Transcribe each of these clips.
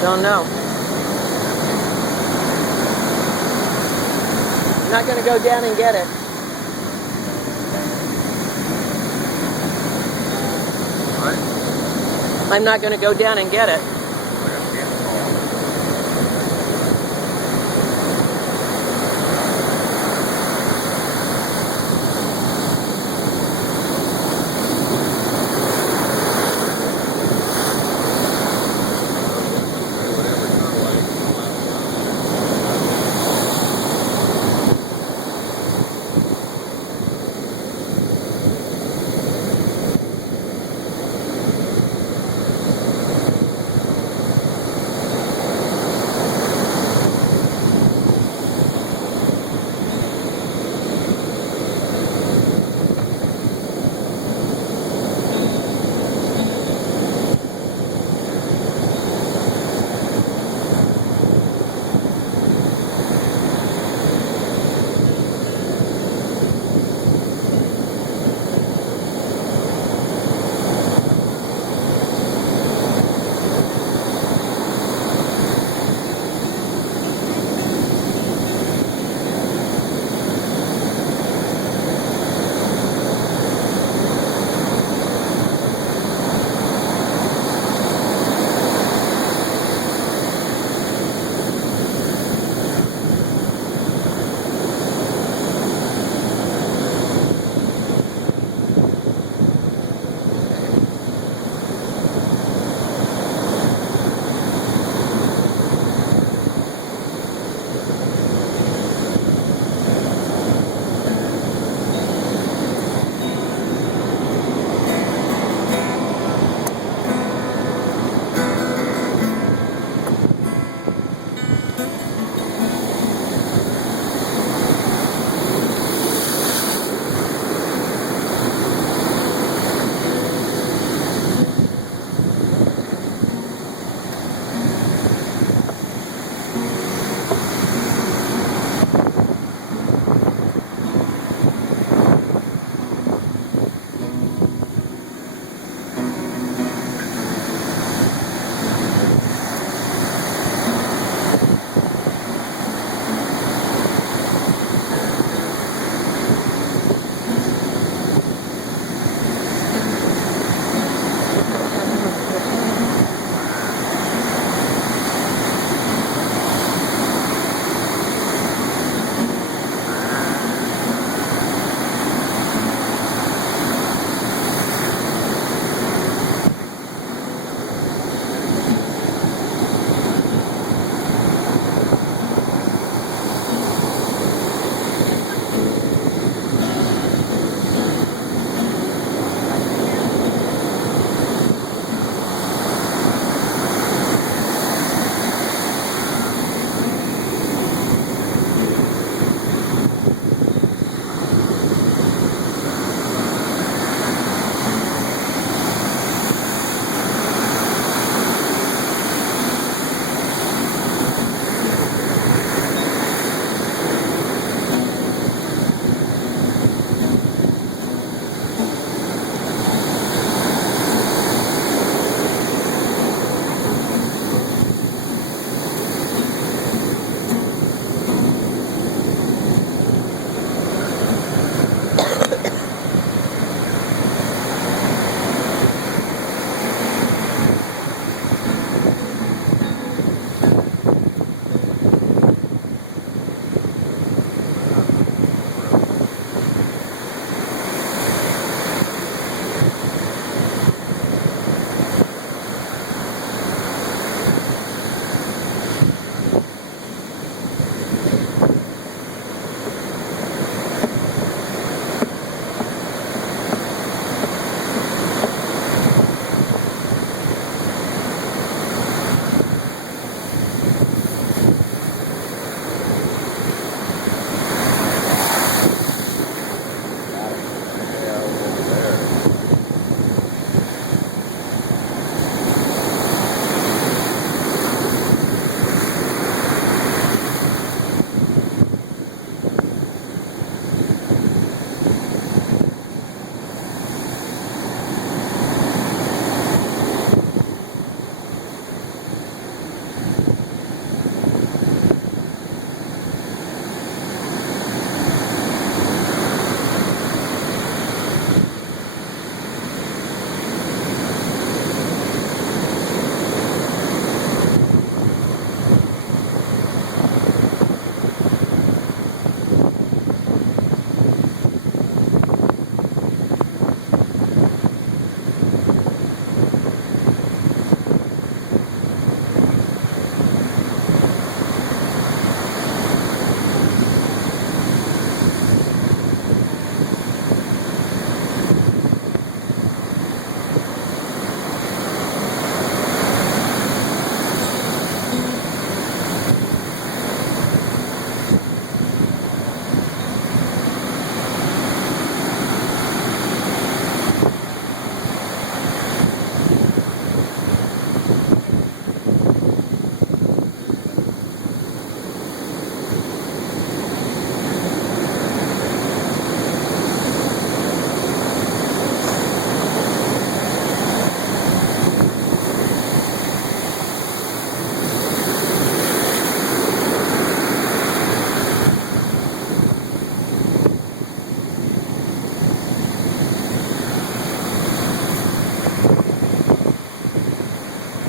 Don't know. I'm not going to go down and get it. What? I'm not going to go down and get it.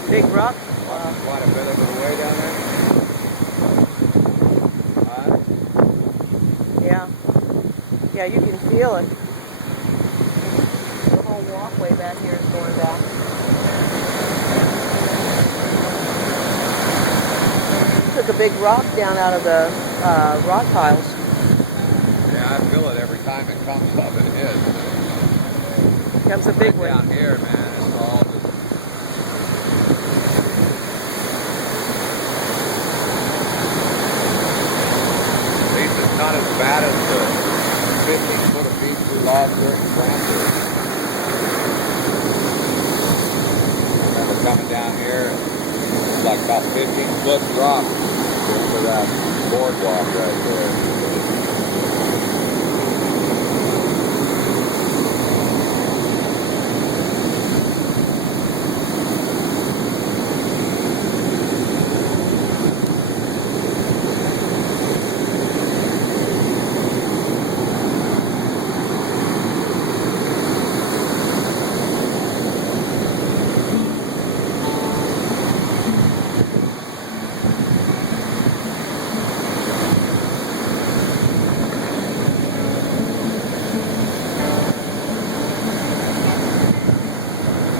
Big rock. Quite a bit of it away down there. Yeah. Yeah, you can feel it. The whole walkway back here is going back. Took a big rock down out of the rock piles. Yeah, I feel it every time it comes up. It is. Comes a big one. Down here, man, it's all just... At least it's not as bad as the 15 foot of beach we lost during Francis. I remember coming down here, it's like about 15 foot drop into that boardwalk right there.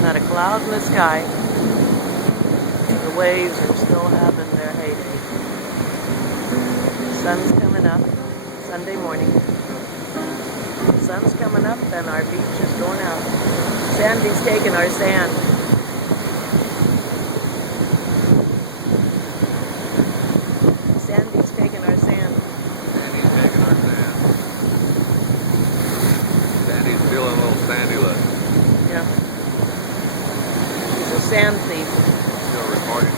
Not a cloud in the sky. The waves are still having their heyday. The sun's coming up Sunday morning. The sun's coming up and our beach is going out. Sandy's taking our sand. Sandy's taking our sand. Sandy's taking our sand. Sandy's feeling a little sandyless. Yeah. He's a sand thief. Still recording.